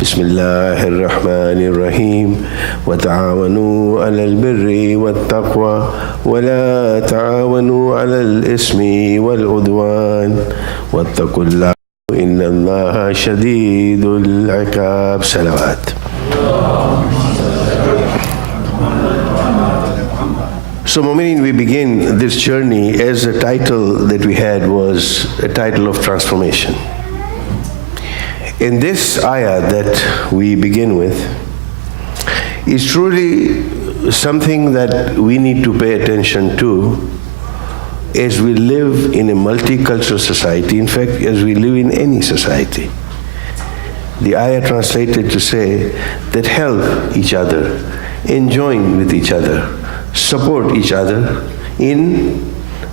بسم الله الرحمن الرحيم وتعاونوا على البر والتقوى ولا تعاونوا على الإثم والعدوان واتقوا الله إن الله شديد العقاب. صلوات. So, Mu'minin, we begin this journey as the title that we had was a title of transformation. In this ayah that we begin with is truly something that we need to pay attention to as we live in a multicultural society, in fact, as we live in any society. The ayah translated to say that help each other, enjoin with each other, support each other in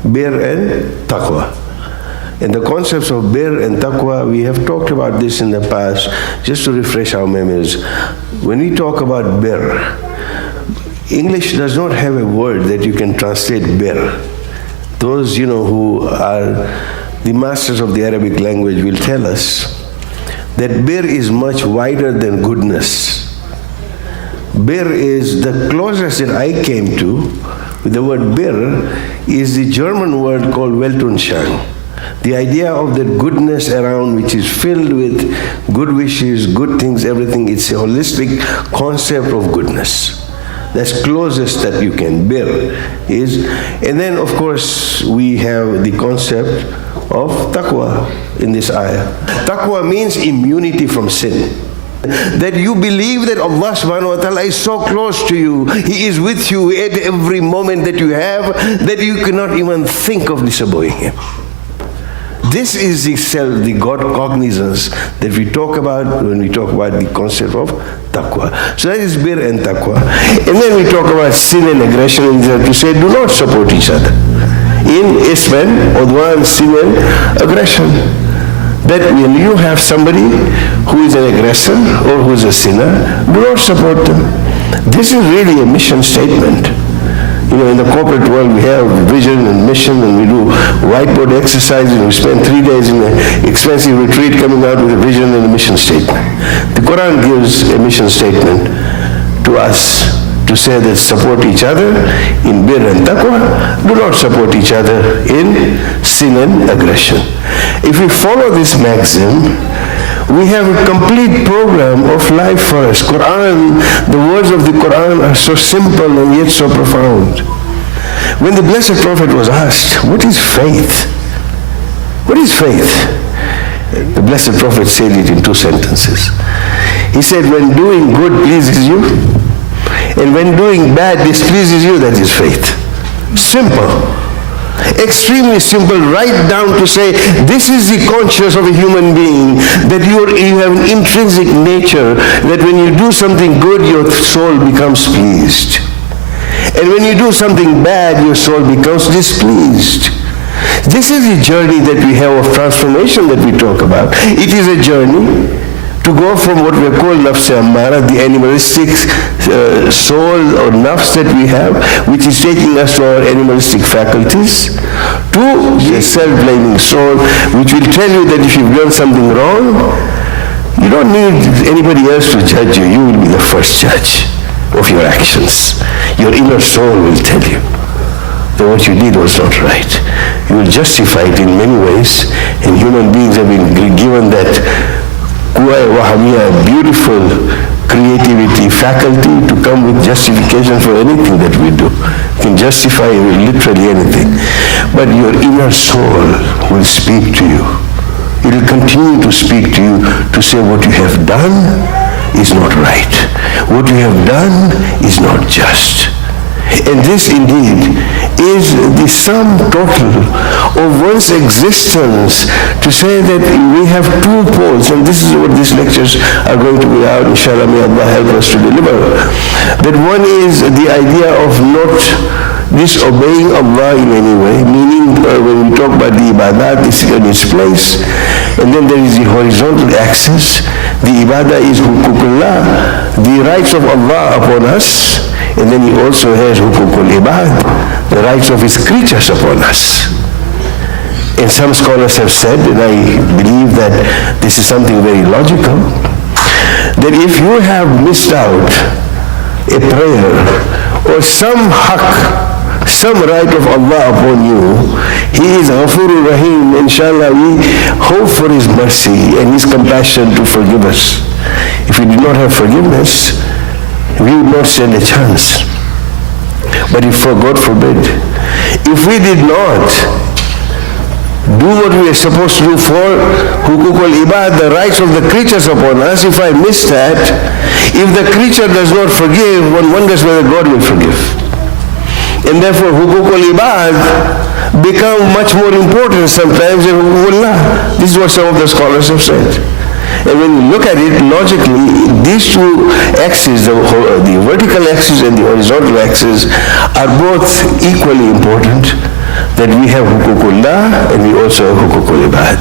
bir and taqwa. And the concepts of bir and taqwa, we have talked about this in the past, just to refresh our memories. When we talk about bir, English does not have a word that you can translate bir. Those, who are the masters of the Arabic language will tell us that bir is much wider than goodness. Bir is the closest that I came to with the word bir is the German word called Weltanschauung. The idea of that goodness around which is filled with good wishes, good things, everything. It's a holistic concept of goodness. That's closest that you can bear is. And then of course we have the concept of taqwa in this ayah. Taqwa means immunity from sin. That you believe that Allah subhanahu wa ta'ala is so close to you, He is with you at every moment that you have, that you cannot even think of disobeying Him. This is the God cognizance that we talk about when we talk about the concept of taqwa. So that is bir and taqwa. And then we talk about sin and aggression, and to say do not support each other in isman, udwan, sin and aggression. That when you have somebody who is an aggressor or who is a sinner, do not support them. This is really a mission statement. In the corporate world we have vision and mission, and we do whiteboard exercises, and we spend 3 days in an expensive retreat coming out with a vision and a mission statement. The Quran gives a mission statement to us to say that support each other in bir and taqwa, do not support each other in sin and aggression. If we follow this maxim, we have a complete program of life for us. Quran, the words of the Quran are so simple and yet so profound. When the Blessed Prophet was asked, what is faith? What is faith? The Blessed Prophet said it in 2 sentences. He said, when doing good pleases you, and when doing bad displeases you, that is faith. Simple. Extremely simple, right down to say, this is the conscience of a human being, that you have an intrinsic nature, that when you do something good, your soul becomes pleased. And when you do something bad, your soul becomes displeased. This is the journey that we have of transformation that we talk about. It is a journey to go from what we call nafs ammara, the animalistic soul or nafs that we have, which is taking us to our animalistic faculties, to the self-blaming soul, which will tell you that if you've done something wrong, you don't need anybody else to judge you. You will be the first judge of your actions. Your inner soul will tell you that what you did was not right. You will justify it in many ways, and human beings have been given that beautiful creativity, faculty to come with justification for anything that we do. You can justify literally anything. But your inner soul will speak to you. It will continue to speak to you to say what you have done is not right. What you have done is not just. And this indeed is the sum total of one's existence, to say that we have 2 poles, and this is what these lectures are going to be out, inshallah, may Allah help us to deliver. That one is the idea of not disobeying Allah in any way, meaning when we talk about the ibadat, it's in its place, and then there is the horizontal axis. The ibadah is huququllah, the rights of Allah upon us, and then He also has huququl ibad, the rights of His creatures upon us. And some scholars have said, and I believe that this is something very logical, that if you have missed out a prayer or some haqq, some right of Allah upon you, He is Ghafurur Rahim. Inshallah, we hope for His mercy and His compassion to forgive us. If we did not have forgiveness, we would not stand a chance. But if, God forbid, if we did not do what we are supposed to do for hukukul ibad, the rights of the creatures upon us, if I miss that, if the creature does not forgive, one wonders whether God will forgive. And therefore hukukul ibad become much more important sometimes than hukukullah. This is what some of the scholars have said. And when you look at it logically, these two axes, the vertical axis and the horizontal axis, are both equally important. That we have hukukullah and we also have hukukul ibad.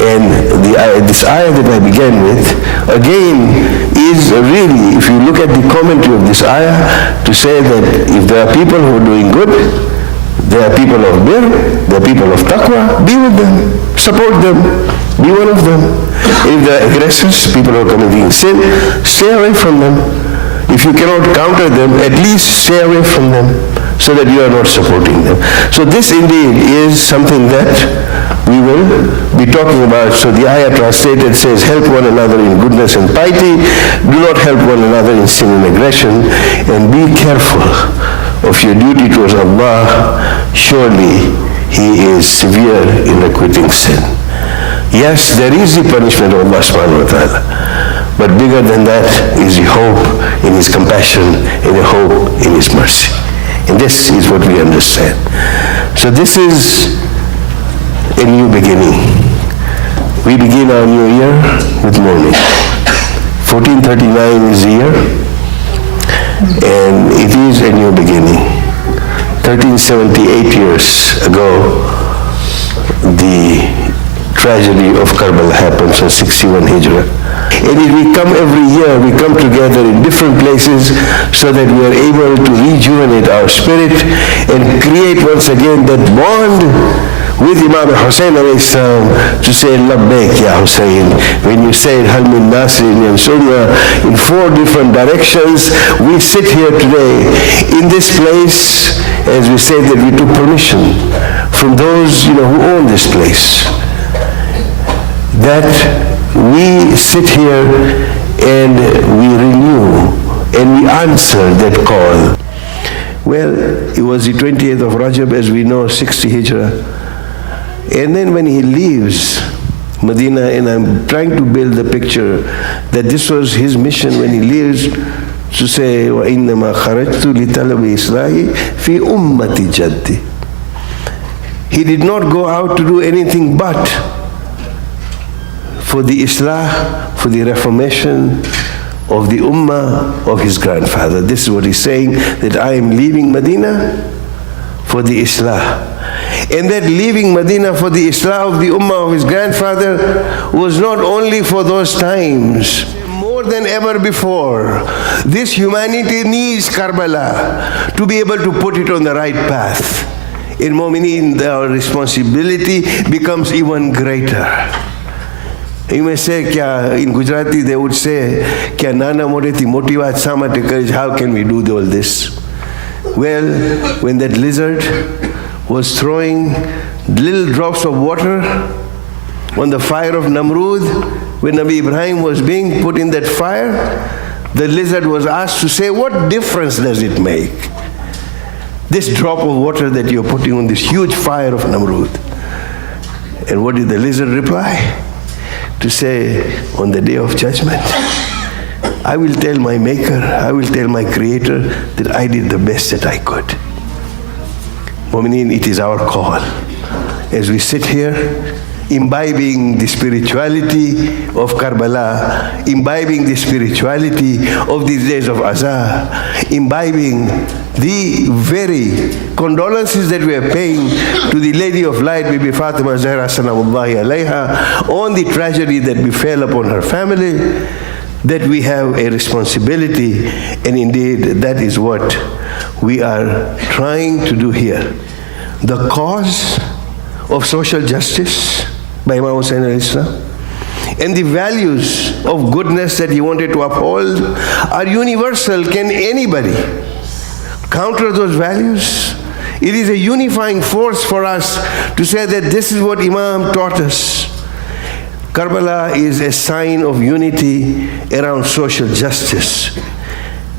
And this ayah that I began with, again, is really, if you look at the commentary of this ayah, to say that if there are people who are doing good, there are people of bir, there are people of taqwa, be with them, support them, be one of them. If there are aggressors, people who are committing sin, stay away from them. If you cannot counter them, at least stay away from them, so that you are not supporting them. So this indeed is something that we will be talking about. So the ayah translated says, help one another in goodness and piety, do not help one another in sin and aggression, and be careful of your duty towards Allah. Surely He is severe in acquitting sin. Yes, there is the punishment of Allah subhanahu wa ta'ala, but bigger than that is the hope in His compassion and the hope in His mercy. And this is what we understand. So this is a new beginning. We begin our new year with mourning. 1439 is the year, and it is a new beginning. 1378 years ago, the tragedy of Karbala happened, so 61 Hijrah. And if we come every year, we come together in different places so that we are able to rejuvenate our spirit and create once again that bond with Imam Hussain alayhi salam, to say Labbaik ya Hussain. When you say Hal min Nasirin and Sunnah in 4 different directions, we sit here today in this place, as we say that we took permission from those who own this place, that we sit here and we renew and we answer that call. Well, it was the 20th of Rajab, as we know, 60 Hijrah. And then when he leaves Medina, and I'm trying to build the picture that this was his mission when he leaves, to say, وَإِنَّمَا خَرَجْتُ لِطَلَبِ إِصْلَاحِ فِي أُمَّةِ جَدِّ. He did not go out to do anything but for the Islah, for the Reformation of the Ummah of his grandfather. This is what he's saying, that I am leaving Medina for the Islah. And that leaving Medina for the Islah of the Ummah of his grandfather was not only for those times. More than ever before, this humanity needs Karbala to be able to put it on the right path. In Mu'mineen, our responsibility becomes even greater. You may say, in Gujarati they would say, kya nana moreti moti vaat samate karish, how can we do all this? Well, when that lizard was throwing little drops of water on the fire of Namrud, when Nabi Ibrahim was being put in that fire, the lizard was asked to say, what difference does it make? This drop of water that you're putting on this huge fire of Namrud. And what did the lizard reply? To say, on the day of judgment, I will tell my Maker, I will tell my Creator that I did the best that I could. Mu'mineen, it is our call. As we sit here, imbibing the spirituality of Karbala, imbibing the spirituality of these days of Azhar, imbibing the very condolences that we are paying to the Lady of Light, Bibi Fatima Zahra Salamullahi alayha, on the tragedy that befell upon her family, that we have a responsibility, and indeed that is what we are trying to do here. The cause of social justice by Imam Hussain alayhi salam and the values of goodness that he wanted to uphold are universal. Can anybody counter those values? It is a unifying force for us to say that this is what Imam taught us. Karbala is a sign of unity around social justice.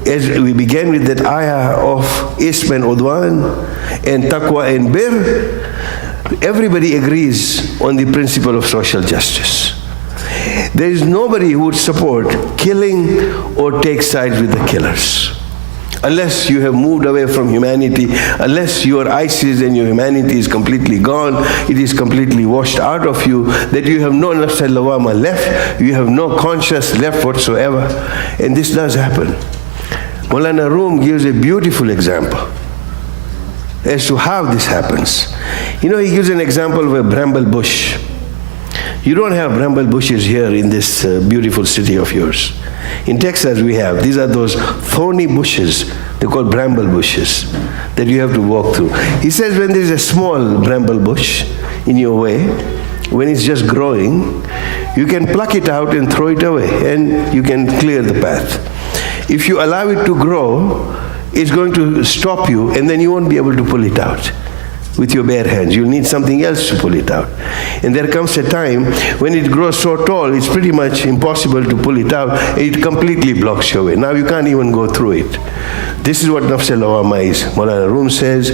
As we began with that ayah of Ism and Udwan and Taqwa and Bir, everybody agrees on the principle of social justice. There is nobody who would support killing or take sides with the killers. Unless you have moved away from humanity, unless your ISIS and your humanity is completely gone, it is completely washed out of you, that you have no nafs al-lawama left, you have no conscience left whatsoever. And this does happen. Maulana Rum gives a beautiful example as to how this happens. You know, he gives an example of a bramble bush. You don't have bramble bushes here in this beautiful city of yours. In Texas we have. These are those thorny bushes. They're called bramble bushes that you have to walk through. He says when there's a small bramble bush in your way, when it's just growing, you can pluck it out and throw it away and you can clear the path. If you allow it to grow, it's going to stop you and then you won't be able to pull it out with your bare hands. You'll need something else to pull it out. And there comes a time when it grows so tall, it's pretty much impossible to pull it out. It completely blocks your way. Now you can't even go through it. This is what nafs al-lawama is. Maulana Rum says,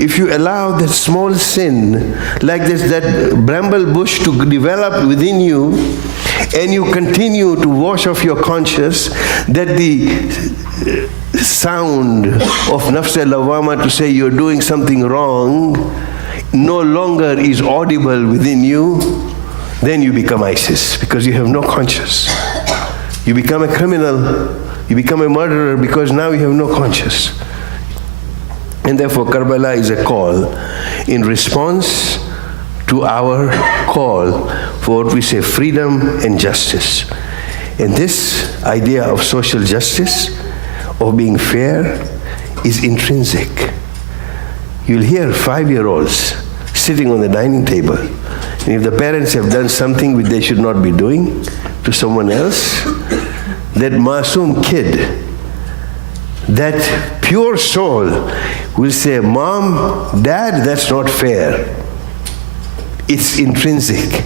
if you allow that small sin, like this, that bramble bush to develop within you, and you continue to wash off your conscience, that the sound of nafs al-lawama to say you're doing something wrong no longer is audible within you, then you become ISIS, because you have no conscience. You become a criminal, you become a murderer, because now you have no conscience. And therefore Karbala is a call in response to our call for what we say freedom and justice. And this idea of social justice, of being fair, is intrinsic. You'll hear 5-year-olds sitting on the dining table, and if the parents have done something which they should not be doing to someone else, that masoom kid, that pure soul will say, Mom, Dad, that's not fair. It's intrinsic.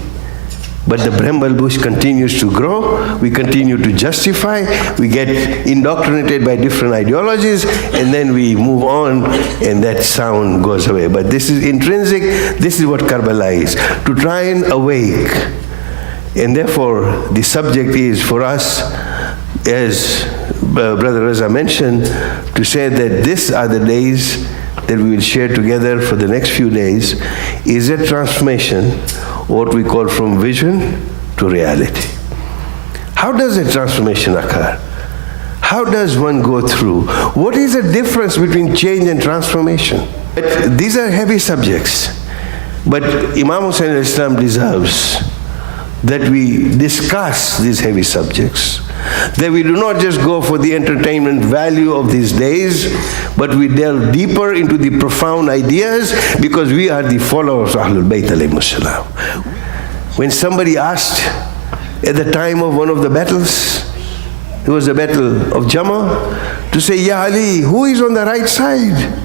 But the bramble bush continues to grow, we continue to justify, we get indoctrinated by different ideologies, and then we move on, and that sound goes away. But this is intrinsic, this is what Karbala is, to try and awake. And therefore, the subject is for us, as Brother Reza mentioned, to say that these are the days that we will share together for the next few days, is a transformation, what we call from vision to reality. How does a transformation occur? How does one go through? What is the difference between change and transformation? These are heavy subjects, but Imam Hussain al-Islam deserves that we discuss these heavy subjects, that we do not just go for the entertainment value of these days, but we delve deeper into the profound ideas, because we are the followers of Ahlul Bayt alayhimus salam. When somebody asked at the time of one of the battles, it was the battle of Jama, to say, Ya Ali, who is on the right side?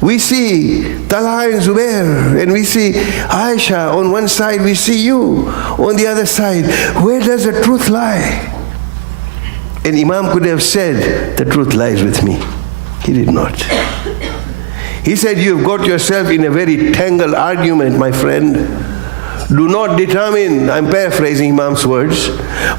We see Talha and Zubair, and we see Aisha on one side, we see you on the other side. Where does the truth lie? And Imam could have said, the truth lies with me. He did not. He said, you've got yourself in a very tangled argument, my friend. Do not determine, I'm paraphrasing Imam's words,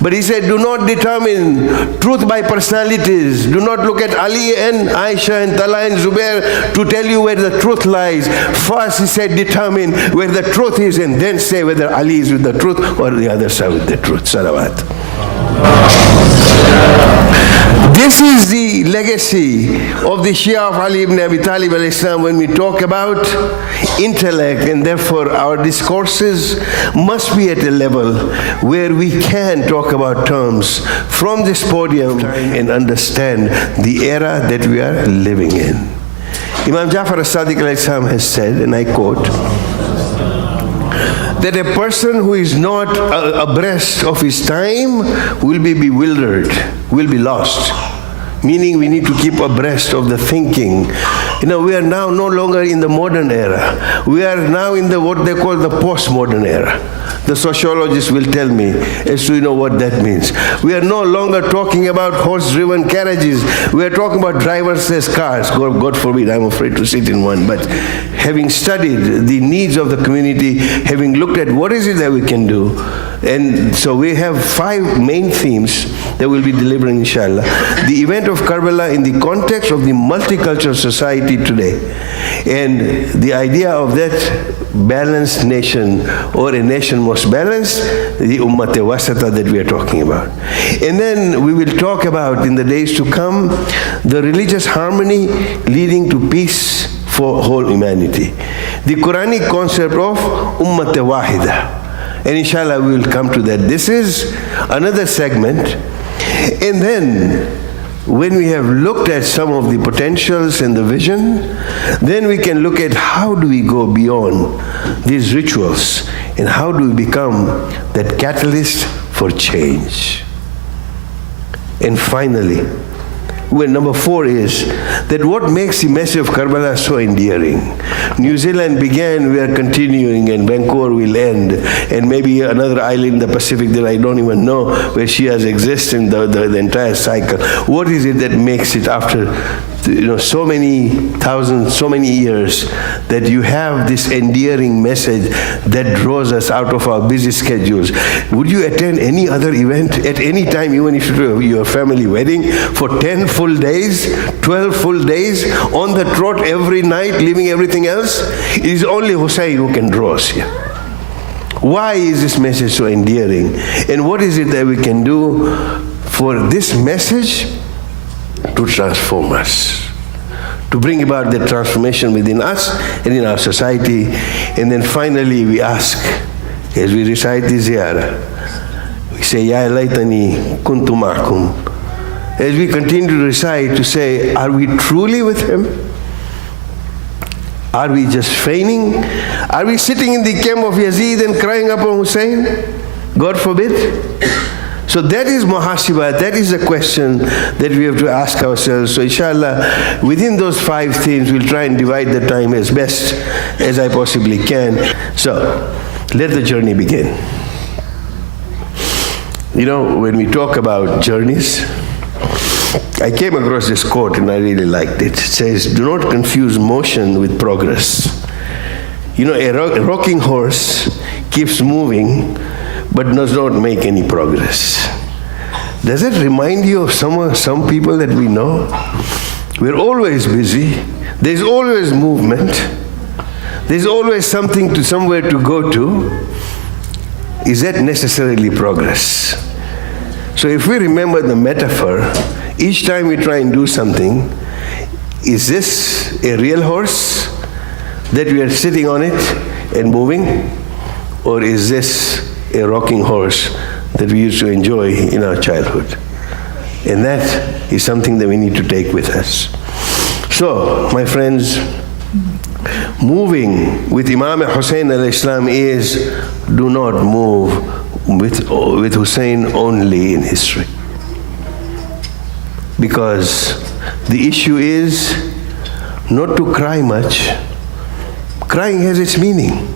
but he said, do not determine truth by personalities. Do not look at Ali and Aisha and Talha and Zubair to tell you where the truth lies. First, he said, determine where the truth is, and then say whether Ali is with the truth or the other side with the truth. Salawat. This is the legacy of the Shia of Ali ibn Abi Talib al-Islam when we talk about intellect, and therefore our discourses must be at a level where we can talk about terms from this podium and understand the era that we are living in. Imam Jafar as-Sadiq al-Islam has said, and I quote, that a person who is not abreast of his time will be bewildered, will be lost. Meaning we need to keep abreast of the thinking. We are now no longer in the modern era. We are now in what they call the postmodern era. The sociologists will tell me as to what that means. We are no longer talking about horse-driven carriages. We are talking about driverless cars. God forbid, I'm afraid to sit in one. But having studied the needs of the community, having looked at what is it that we can do, and so we have 5 main themes that we'll be delivering, inshallah. The event of Karbala in the context of the multicultural society today, and the idea of that balanced nation, or a nation most balanced, the Ummat-e Wasata that we are talking about. And then we will talk about, in the days to come, the religious harmony leading to peace for whole humanity. The Quranic concept of Ummat-e Wahida. And inshallah we will come to that. This is another segment. And then, when we have looked at some of the potentials and the vision, then we can look at how do we go beyond these rituals and how do we become that catalyst for change. And finally, number 4 is that what makes the message of Karbala so endearing. New Zealand began, we are continuing, and Vancouver will end, and maybe another island in the Pacific that I don't even know where she has existed in the entire cycle. What is it that makes it after so many thousands, so many years, that you have this endearing message that draws us out of our busy schedules? Would you attend any other event at any time, even if you do your family wedding, for 10 full days, 12 full days, on the trot every night, leaving everything else? It is only Hussein who can draw us here. Why is this message so endearing? And what is it that we can do for this message to transform us, to bring about the transformation within us and in our society? And then finally we ask, as we recite the ziyarah, we say, Ya laytani kuntu ma'akum. As we continue to recite, to say, are we truly with him? Are we just feigning? Are we sitting in the camp of Yazid and crying upon Hussein? God forbid. So that is muhasiba, that is a question that we have to ask ourselves. So inshallah, within those 5 themes, we'll try and divide the time as best as I possibly can. So, let the journey begin. When we talk about journeys, I came across this quote and I really liked it. It says, do not confuse motion with progress. A rocking horse keeps moving, but does not make any progress. Does it remind you of some people that we know? We're always busy. There's always movement. There's always somewhere to go to. Is that necessarily progress? So if we remember the metaphor, each time we try and do something, is this a real horse that we are sitting on it and moving? Or is this a rocking horse that we used to enjoy in our childhood? And that is something that we need to take with us. So, my friends, moving with Imam Hussein al-Islam is, do not move with Hussein only in history. Because the issue is not to cry much. Crying has its meaning.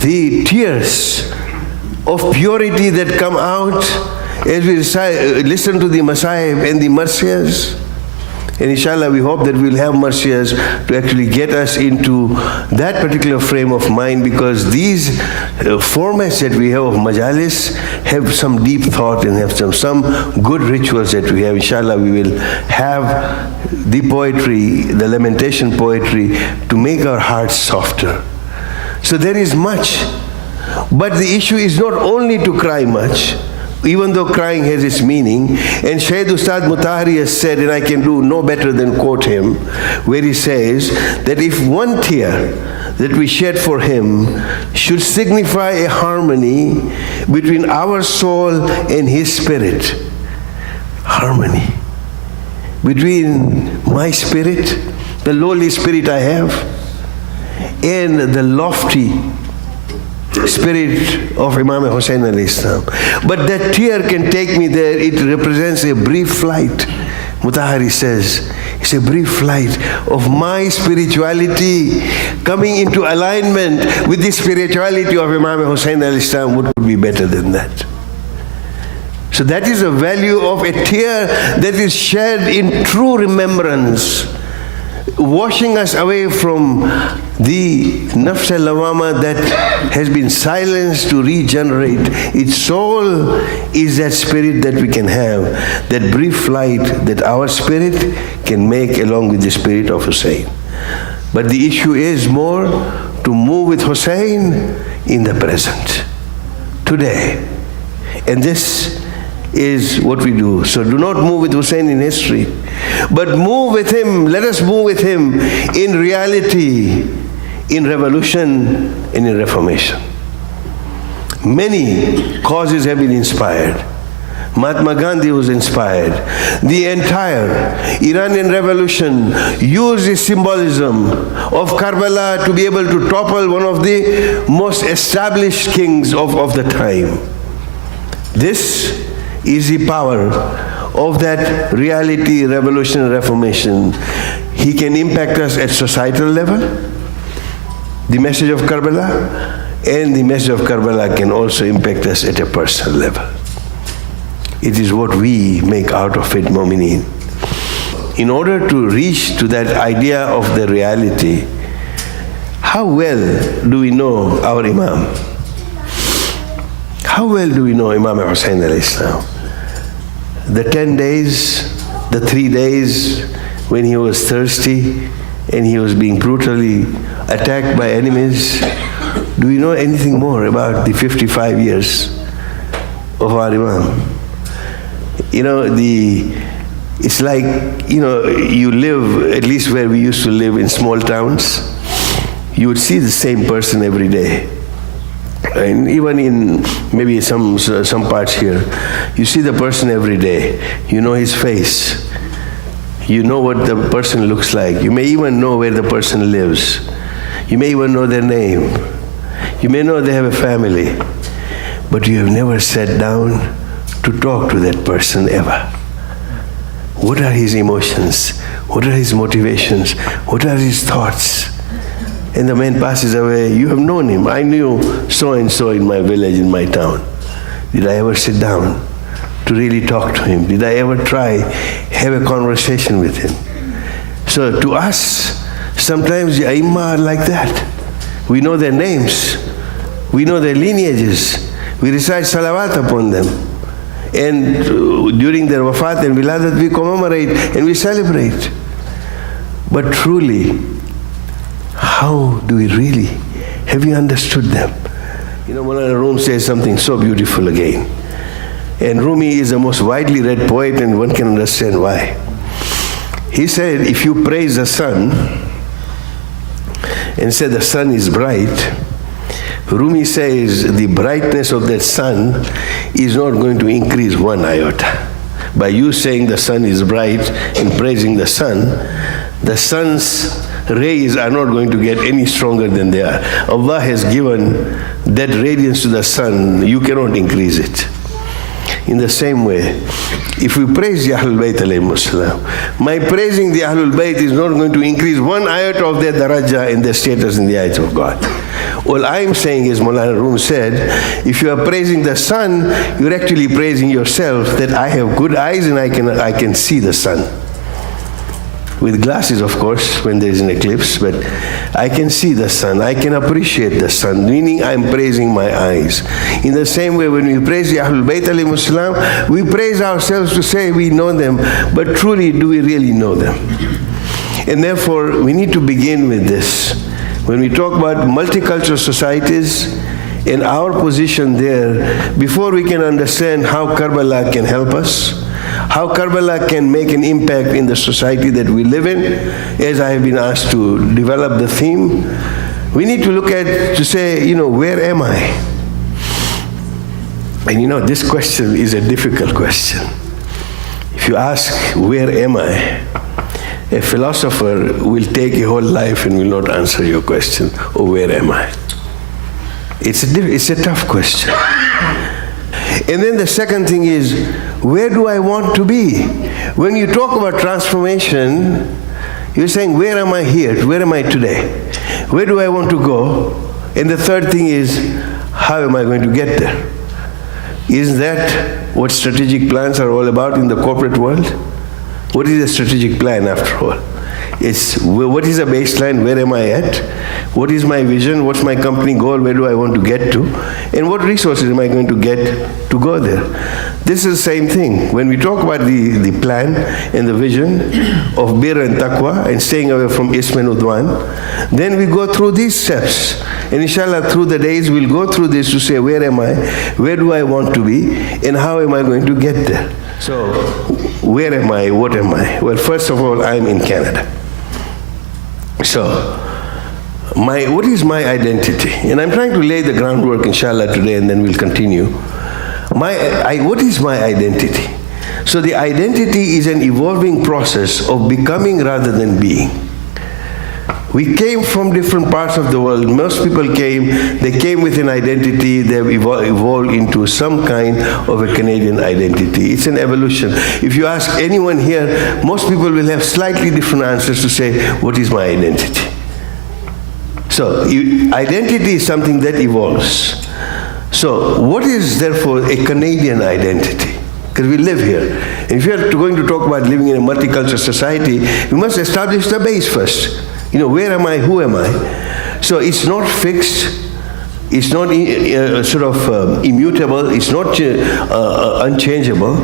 The tears of purity that come out as we listen to the Masahib and the Marsiyas. And inshallah, we hope that we'll have Marsiyas to actually get us into that particular frame of mind, because these formats that we have of majalis have some deep thought and have some good rituals that we have. Inshallah, we will have the poetry, the lamentation poetry, to make our hearts softer. So there is much. But the issue is not only to cry much, even though crying has its meaning. And Shaykh Ustad Mutahari has said, and I can do no better than quote him, where he says that if one tear that we shed for him should signify a harmony between our soul and his spirit, harmony between my spirit, the lowly spirit I have, and the lofty spirit of Imam Hussain alayhi salam. But that tear can take me there. It represents a brief flight. Mutahari says, it's a brief flight of my spirituality coming into alignment with the spirituality of Imam Hussain alayhi salam. What could be better than that? So that is the value of a tear that is shed in true remembrance, washing us away from the nafs al-lawama that has been silenced to regenerate. Its soul is that spirit that we can have, that brief flight that our spirit can make along with the spirit of Hussein. But the issue is more to move with Hussein in the present, today. And this is what we do. So do not move with Hussein in history, but move with him. Let us move with him in reality, in revolution and in reformation. Many causes have been inspired. Mahatma Gandhi was inspired. The entire Iranian revolution used the symbolism of Karbala to be able to topple one of the most established kings of the time. This is the power of that reality, revolution, reformation. He can impact us at societal level, the message of Karbala, and the message of Karbala can also impact us at a personal level. It is what we make out of it, Mu'mineen. In order to reach to that idea of the reality, how well do we know our Imam? How well do we know Imam Hussain alayhi salam? The 10 days, the 3 days when he was thirsty and he was being brutally attacked by enemies. Do we know anything more about the 55 years of our Imam? You know, it's like, you live, at least where we used to live in small towns, you would see the same person every day. And even in maybe some parts here, you see the person every day. You know his face. You know what the person looks like. You may even know where the person lives. You may even know their name. You may know they have a family. But you have never sat down to talk to that person ever. What are his emotions? What are his motivations? What are his thoughts? And the man passes away. You have known him. I knew so-and-so in my village, in my town. Did I ever sit down to really talk to him? Did I ever try, have a conversation with him? So to us, sometimes the Aimma are like that. We know their names. We know their lineages. We recite salawat upon them. And during their wafat and wiladat, we commemorate and we celebrate. But truly, how do we really? Have we understood them? Maulana Rumi says something so beautiful again. And Rumi is the most widely read poet, and one can understand why. He said, if you praise the sun and say the sun is bright, Rumi says the brightness of that sun is not going to increase one iota. By you saying the sun is bright and praising the sun's rays are not going to get any stronger than they are. Allah has given that radiance to the sun. You cannot increase it. In the same way, if we praise the Ahlul Bayt alayhimus salam, my praising the Ahlul Bayt is not going to increase one iota of their daraja and their status in the eyes of God. All I am saying is, Maulana Rumi said, if you are praising the sun, you're actually praising yourself, that I have good eyes and I can see the sun. With glasses, of course, when there is an eclipse, but I can see the sun, I can appreciate the sun, meaning I'm praising my eyes. In the same way, when we praise the Ahlul Bayt alayhimus salam, we praise ourselves to say we know them, but truly, do we really know them? And therefore, we need to begin with this. When we talk about multicultural societies and our position there, before we can understand how Karbala can help us, how Karbala can make an impact in the society that we live in, as I have been asked to develop the theme, we need to look at, to say, where am I? And this question is a difficult question. If you ask, where am I? A philosopher will take a whole life and will not answer your question, where am I? It's a tough question. And then the second thing is, where do I want to be? When you talk about transformation, you're saying, where am I here? Where am I today? Where do I want to go? And the third thing is, how am I going to get there? Isn't that what strategic plans are all about in the corporate world? What is a strategic plan after all? It's what is a baseline, where am I at? What is my vision, what's my company goal, where do I want to get to? And what resources am I going to get to go there? This is the same thing. When we talk about the plan and the vision of Bir and Taqwa and staying away from Ism and Udwan, then we go through these steps. And inshallah, through the days, we'll go through this to say, where am I, where do I want to be, and how am I going to get there? So, where am I, what am I? Well, first of all, I'm in Canada. So, what is my identity? And I'm trying to lay the groundwork, inshallah, today, and then we'll continue. What is my identity? So the identity is an evolving process of becoming rather than being. We came from different parts of the world. Most people they came with an identity, they've evolved into some kind of a Canadian identity. It's an evolution. If you ask anyone here, most people will have slightly different answers to say, what is my identity? So, identity is something that evolves. So, what is therefore a Canadian identity? Because we live here. And if you're going to talk about living in a multicultural society, we must establish the base first. Where am I? Who am I? So it's not fixed. It's not immutable. It's not unchangeable.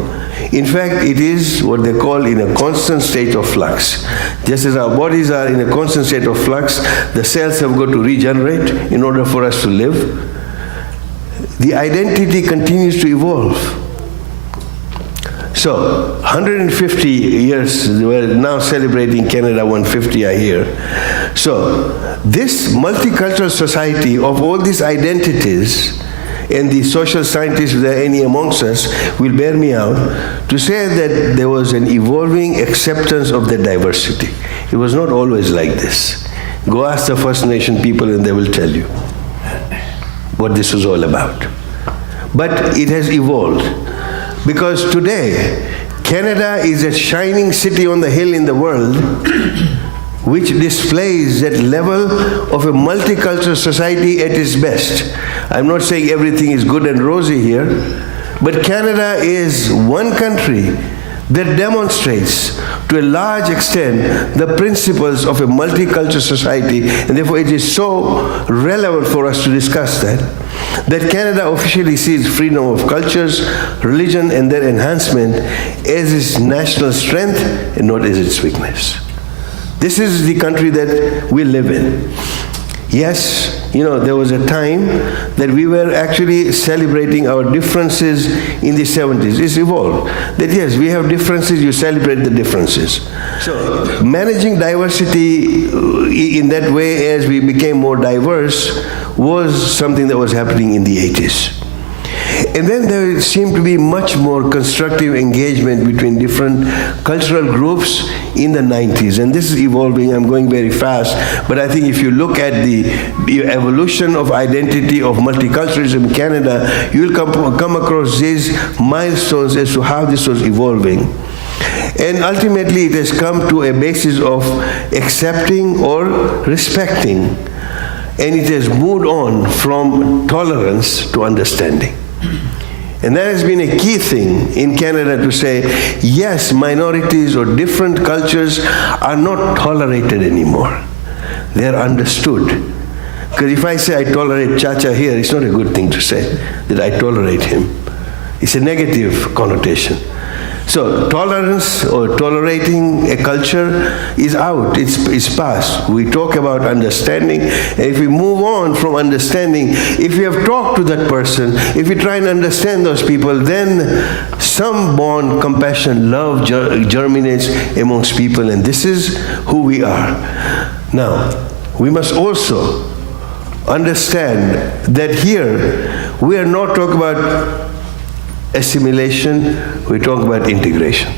In fact, it is what they call in a constant state of flux. Just as our bodies are in a constant state of flux, the cells have got to regenerate in order for us to live. The identity continues to evolve. So, 150 years, we're now celebrating Canada 150, I hear. So, this multicultural society of all these identities, and the social scientists, if there are any amongst us, will bear me out, to say that there was an evolving acceptance of the diversity. It was not always like this. Go ask the First Nation people and they will tell you what this was all about. But it has evolved. Because today, Canada is a shining city on the hill in the world which displays that level of a multicultural society at its best. I'm not saying everything is good and rosy here, but Canada is one country that demonstrates to a large extent the principles of a multicultural society, and therefore it is so relevant for us to discuss that Canada officially sees freedom of cultures, religion, and their enhancement as its national strength and not as its weakness. This is the country that we live in. Yes, there was a time that we were actually celebrating our differences in the 70s. It's evolved. That yes, we have differences, you celebrate the differences. So, managing diversity in that way as we became more diverse was something that was happening in the 80s. And then there seemed to be much more constructive engagement between different cultural groups in the 90s. And this is evolving. I'm going very fast. But I think if you look at the evolution of identity of multiculturalism in Canada, you will come across these milestones as to how this was evolving. And ultimately, it has come to a basis of accepting or respecting. And it has moved on from tolerance to understanding. And that has been a key thing in Canada to say, yes, minorities or different cultures are not tolerated anymore. They are understood. Because if I say I tolerate Chacha here, it's not a good thing to say, that I tolerate him. It's a negative connotation. So tolerance or tolerating a culture is out, it's past. We talk about understanding, and if we move on from understanding, if we have talked to that person, if we try and understand those people, then some bond, compassion, love germinates amongst people, and this is who we are. Now, we must also understand that here, we are not talking about assimilation, we talk about integration.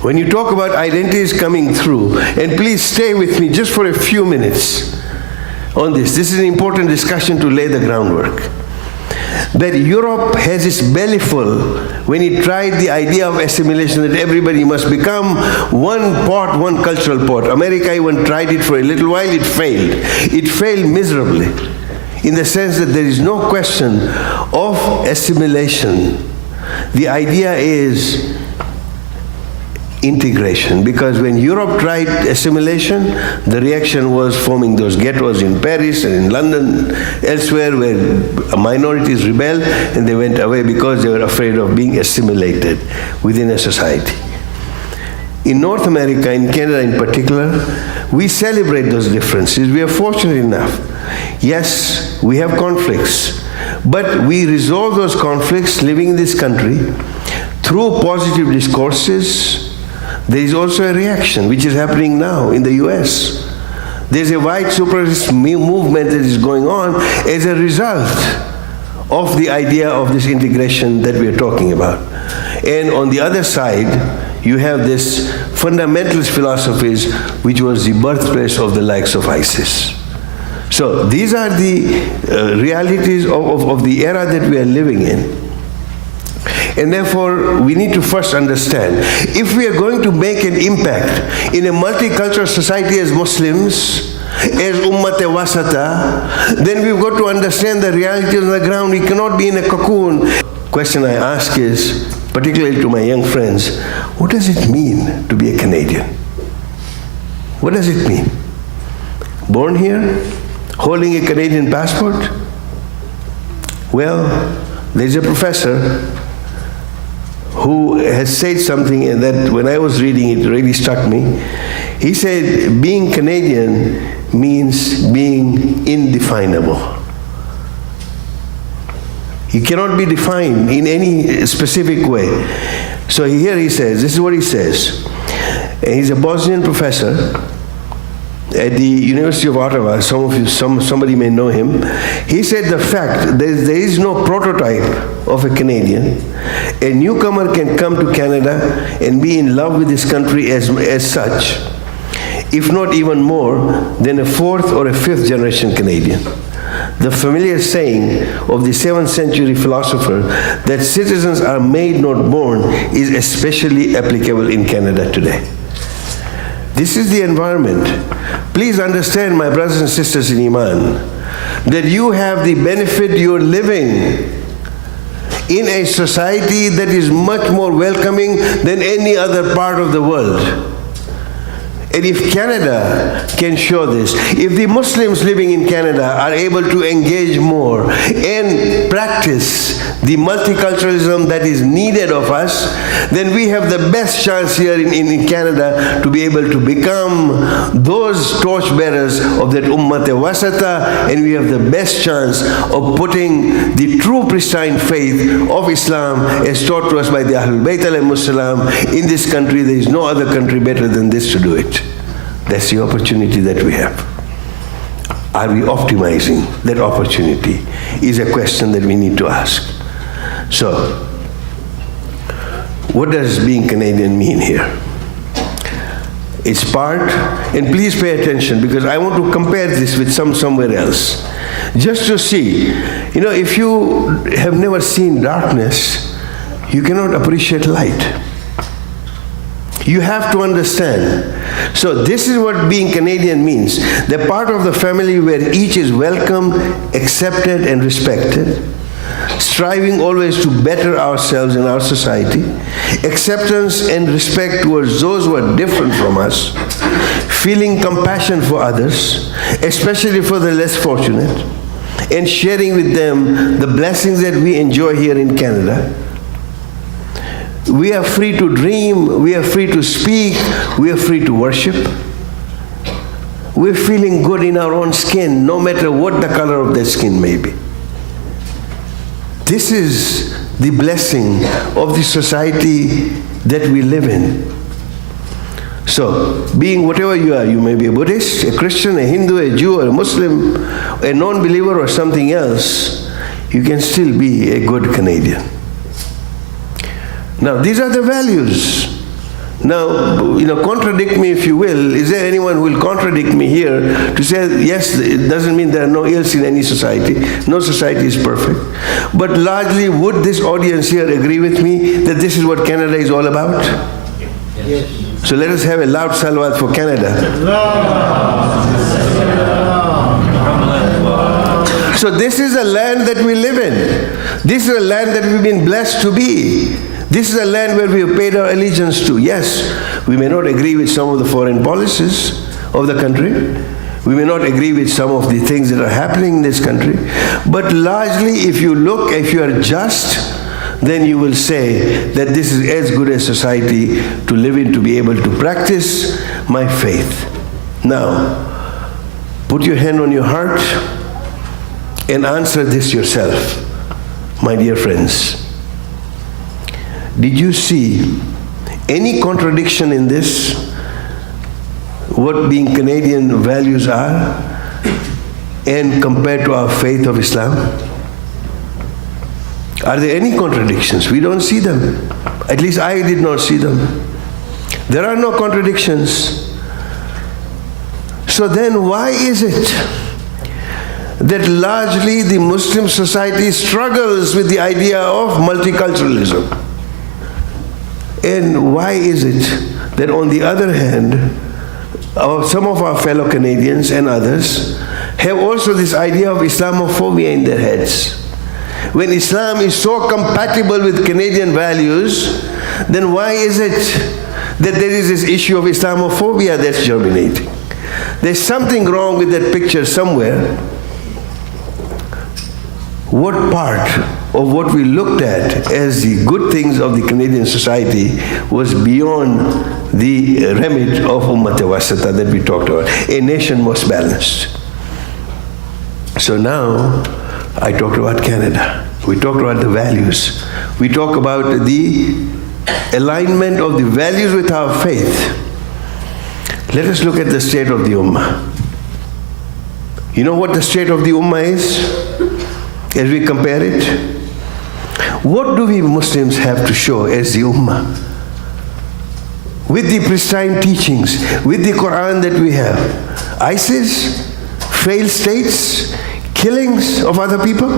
When you talk about identities coming through, and please stay with me just for a few minutes, on this. This is an important discussion to lay the groundwork. That Europe has its belly full when it tried the idea of assimilation, that everybody must become one pot, one cultural pot. America even tried it for a little while, it failed. It failed miserably, in the sense that there is no question of assimilation. The idea is integration, because when Europe tried assimilation, the reaction was forming those ghettos in Paris and in London, elsewhere, where minorities rebelled and they went away because they were afraid of being assimilated within a society. In North America, in Canada in particular, we celebrate those differences. We are fortunate enough. Yes, we have conflicts, but we resolve those conflicts living in this country through positive discourses. There is also a reaction which is happening now in the US. There's a white supremacist movement that is going on as a result of the idea of this integration that we are talking about. And on the other side, you have this fundamentalist philosophies which was the birthplace of the likes of ISIS. So these are the realities of the era that we are living in. And therefore, we need to first understand, if we are going to make an impact in a multicultural society as Muslims, as Ummat-e Wasata, then we've got to understand the reality on the ground. We cannot be in a cocoon. Question I ask is, particularly to my young friends, what does it mean to be a Canadian? What does it mean? Born here? Holding a Canadian passport? Well, there's a professor who has said something that when I was reading it really struck me. He said, being Canadian means being indefinable. You cannot be defined in any specific way. So here he says, this is what he says. And he's a Bosnian professor at the University of Ottawa. Somebody may know him. He said the fact there is no prototype of a Canadian. A newcomer can come to Canada and be in love with this country as such, if not even more than a fourth or a fifth generation Canadian. The familiar saying of the 7th century philosopher that citizens are made, not born, is especially applicable in Canada today. This is the environment. Please understand, my brothers and sisters in Iman, that you have the benefit, you're living in a society that is much more welcoming than any other part of the world. And if Canada can show this, if the Muslims living in Canada are able to engage more and practice the multiculturalism that is needed of us, then we have the best chance here in Canada to be able to become those torchbearers of that Ummat-e Wasata, and we have the best chance of putting the true pristine faith of Islam as taught to us by the Ahlul Bayt alayhimus salam in this country. There is no other country better than this to do it. That's the opportunity that we have. Are we optimizing that opportunity? Is a question that we need to ask. So, what does being Canadian mean here? It's part, and please pay attention because I want to compare this with somewhere else. Just to see, if you have never seen darkness, you cannot appreciate light. You have to understand. So this is what being Canadian means. The part of the family where each is welcome, accepted, and respected, striving always to better ourselves in our society, acceptance and respect towards those who are different from us, feeling compassion for others, especially for the less fortunate, and sharing with them the blessings that we enjoy here in Canada. We are free to dream, we are free to speak, we are free to worship. We're feeling good in our own skin, no matter what the color of their skin may be. This is the blessing of the society that we live in. So, being whatever you are, you may be a Buddhist, a Christian, a Hindu, a Jew, or a Muslim, a non-believer, or something else, you can still be a good Canadian. Now, these are the values Now, contradict me if you will. Is there anyone who will contradict me here to say, yes, it doesn't mean there are no ills in any society. No society is perfect. But largely, would this audience here agree with me that this is what Canada is all about? Yes. So let us have a loud salawat for Canada. So this is a land that we live in. This is a land that we've been blessed to be. This is a land where we have paid our allegiance to. Yes, we may not agree with some of the foreign policies of the country. We may not agree with some of the things that are happening in this country. But largely, if you are just, then you will say that this is as good a society to live in, to be able to practice my faith. Now, put your hand on your heart and answer this yourself, my dear friends. Did you see any contradiction in this? What being Canadian values are and compared to our faith of Islam? Are there any contradictions? We don't see them. At least I did not see them. There are no contradictions. So then why is it that largely the Muslim society struggles with the idea of multiculturalism? And why is it that on the other hand, some of our fellow Canadians and others have also this idea of Islamophobia in their heads? When Islam is so compatible with Canadian values, then why is it that there is this issue of Islamophobia that's germinating? There's something wrong with that picture somewhere. What part of what we looked at as the good things of the Canadian society was beyond the remit of Ummat Wasata that we talked about, a nation most balanced? So now, I talked about Canada. We talked about the values. We talk about the alignment of the values with our faith. Let us look at the state of the Ummah. You know what the state of the Ummah is? As we compare it, what do we Muslims have to show as the Ummah? With the pristine teachings, with the Quran that we have, ISIS, failed states, killings of other people?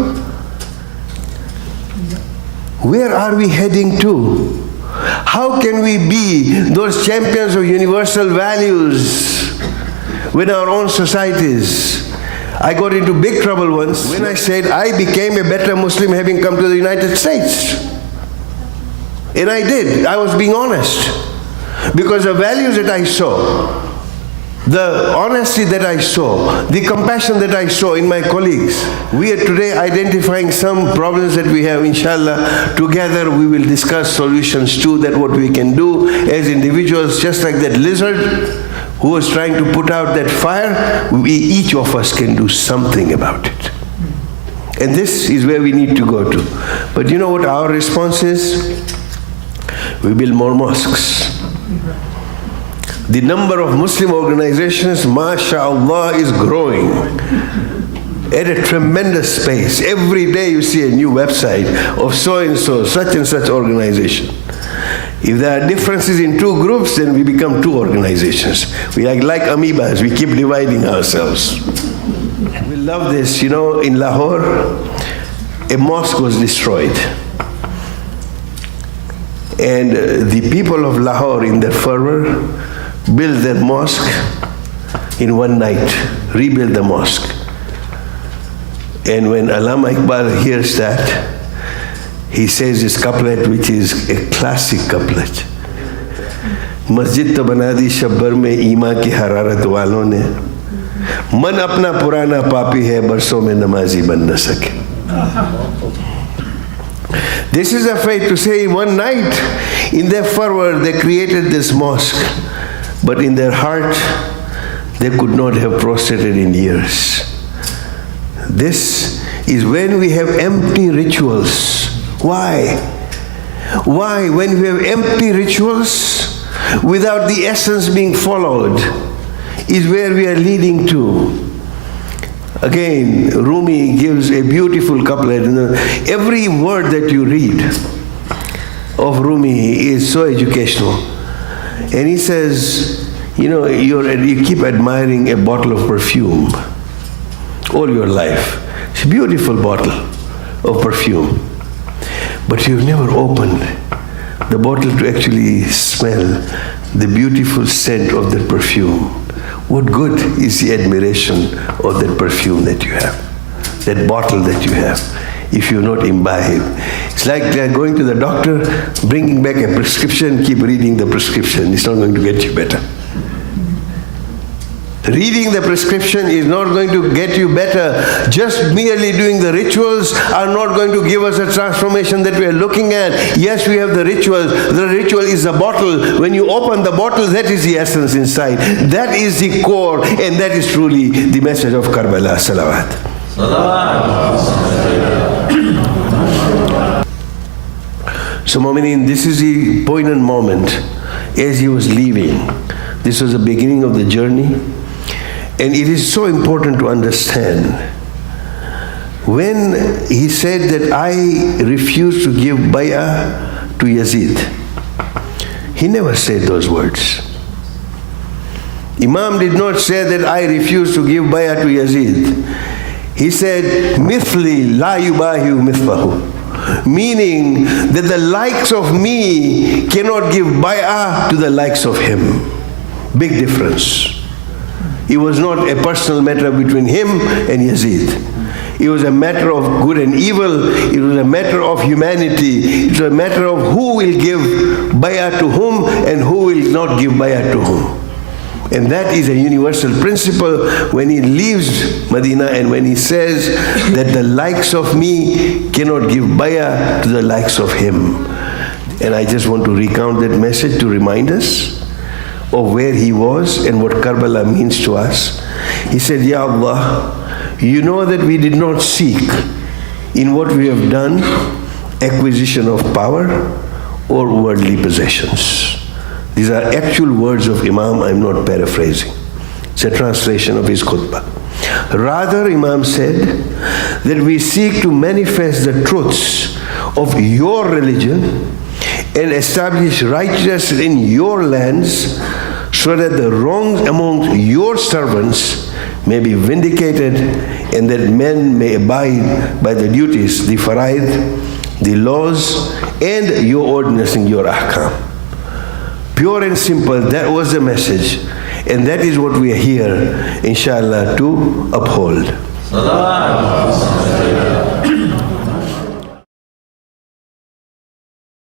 Where are we heading to? How can we be those champions of universal values with our own societies? I got into big trouble once when I said I became a better Muslim having come to the United States. And I did. I was being honest. Because the values that I saw, the honesty that I saw, the compassion that I saw in my colleagues, we are today identifying some problems that we have. Inshallah, together we will discuss solutions to that, what we can do as individuals, just like that lizard who was trying to put out that fire. Each of us can do something about it. And this is where we need to go to. But you know what our response is? We build more mosques. The number of Muslim organizations, mashallah, is growing at a tremendous pace. Every day you see a new website of so-and-so, such and such organization. If there are differences in two groups, then we become two organizations. We are like amoebas, we keep dividing ourselves. We love this. You know, in Lahore, a mosque was destroyed. And the people of Lahore, in their fervor, built their mosque in one night, rebuilt the mosque. And when Allama Iqbal hears that, he says this couplet, which is a classic couplet. Masjid to bana di shabbar mein iman ki hararat walon ne, man apna purana papi hai barson mein namazi ban na sake. This is a faith to say one night, in their fervor, they created this mosque, but in their heart, they could not have prostrated in years. This is when we have empty rituals. Why? Why? When we have empty rituals, without the essence being followed, is where we are leading to. Again, Rumi gives a beautiful couplet. Every word that you read of Rumi is so educational. And he says, you keep admiring a bottle of perfume all your life. It's a beautiful bottle of perfume. But you've never opened the bottle to actually smell the beautiful scent of that perfume. What good is the admiration of that perfume that you have, that bottle that you have, if you're not imbibed? It's like going to the doctor, bringing back a prescription, keep reading the prescription. It's not going to get you better. Reading the prescription is not going to get you better. Just merely doing the rituals are not going to give us a transformation that we are looking at. Yes, we have the ritual. The ritual is the bottle. When you open the bottle, that is the essence inside. That is the core, and that is truly the message of Karbala. Salawat. So, Mu'mineen, this is the poignant moment as he was leaving. This was the beginning of the journey. And it is so important to understand. When he said that I refuse to give bay'ah to Yazid, he never said those words. Imam did not say that I refuse to give bay'ah to Yazid. He said, Mithli la yubahu mithlahu. Meaning that the likes of me cannot give bay'ah to the likes of him. Big difference. It was not a personal matter between him and Yazid. It was a matter of good and evil. It was a matter of humanity. It was a matter of who will give bay'ah to whom and who will not give bay'ah to whom. And that is a universal principle when he leaves Medina and when he says that the likes of me cannot give bay'ah to the likes of him. And I just want to recount that message to remind us of where he was and what Karbala means to us. He said, Ya Allah, you know that we did not seek in what we have done acquisition of power or worldly possessions. These are actual words of Imam, I'm not paraphrasing. It's a translation of his khutbah. Rather, Imam said that we seek to manifest the truths of your religion and establish righteousness in your lands, so that the wrongs among your servants may be vindicated, and that men may abide by the duties, the faraid, the laws, and your ordinance and your ahkam. Pure and simple, that was the message. And that is what we are here, inshallah, to uphold.